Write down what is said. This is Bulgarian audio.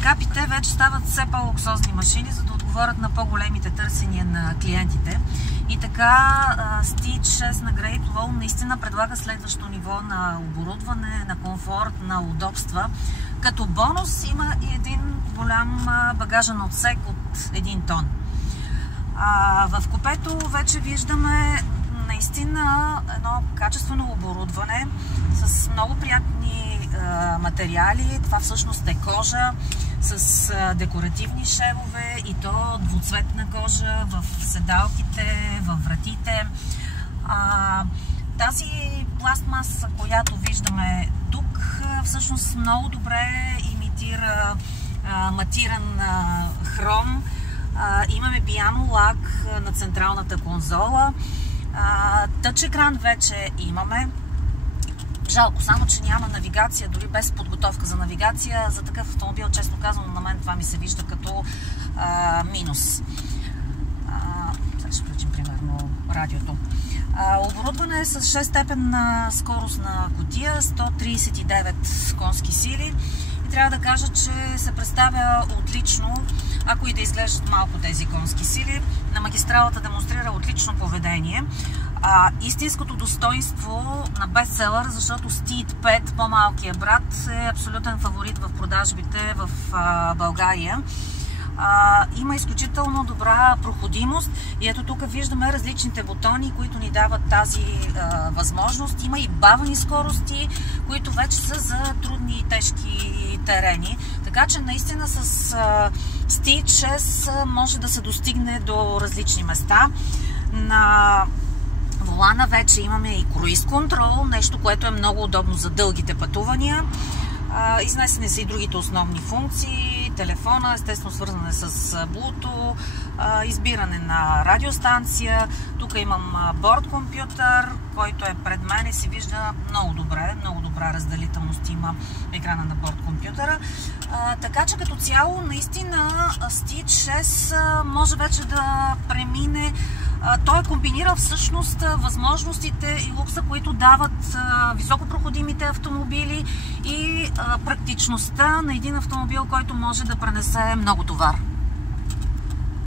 пикапите вече стават все по-луксозни машини, за да отговорят на по-големите търсения на клиентите. И така Stitch 6 на Great Wall наистина предлага следващо ниво на оборудване, на комфорт, на удобства. Като бонус има и един голям багажен отсек от 1 тон. В купето вече виждаме наистина едно качествено оборудване с много приятни материали. Това всъщност е кожа с декоративни шевове и то двуцветна кожа в седалките, в вратите. Тази пластмаса, която виждаме тук, всъщност много добре имитира матиран хром. Имаме пиано лак на централната конзола. Тъч екран вече имаме. Жалко само, че няма навигация, дори без подготовка за навигация. За такъв автомобил, честно казвам, на мен това ми се вижда като минус. Сега ще включим примерно радиото. Оборудване е с 6-степенна скоростна кутия, 139 конски сили. И трябва да кажа, че се представя отлично, ако и да изглеждат малко тези конски сили. На магистралата демонстрира отлично поведение. Истинското достоинство на бестселър, защото Steed 5, по-малкият брат, е абсолютен фаворит в продажбите в България. Има изключително добра проходимост и ето тук виждаме различните бутони, които ни дават тази възможност. Има и бавни скорости, които вече са за трудни и тежки терени. Така че наистина с Stitch 6 може да се достигне до различни места. На волана вече имаме и круиз контрол, нещо, което е много удобно за дългите пътувания. Изнесени са и другите основни функции, телефона, естествено свързане с Bluetooth, избиране на радиостанция. Тук имам борд компютър, който е пред мен и се вижда много добре, много добра разделителност има екрана на борд компютъра. Така че като цяло наистина Stitch 6 може вече да премине. Той е комбинирал всъщност възможностите и лукса, които дават високопроходимите автомобили и практичността на един автомобил, който може да пренесе много товар.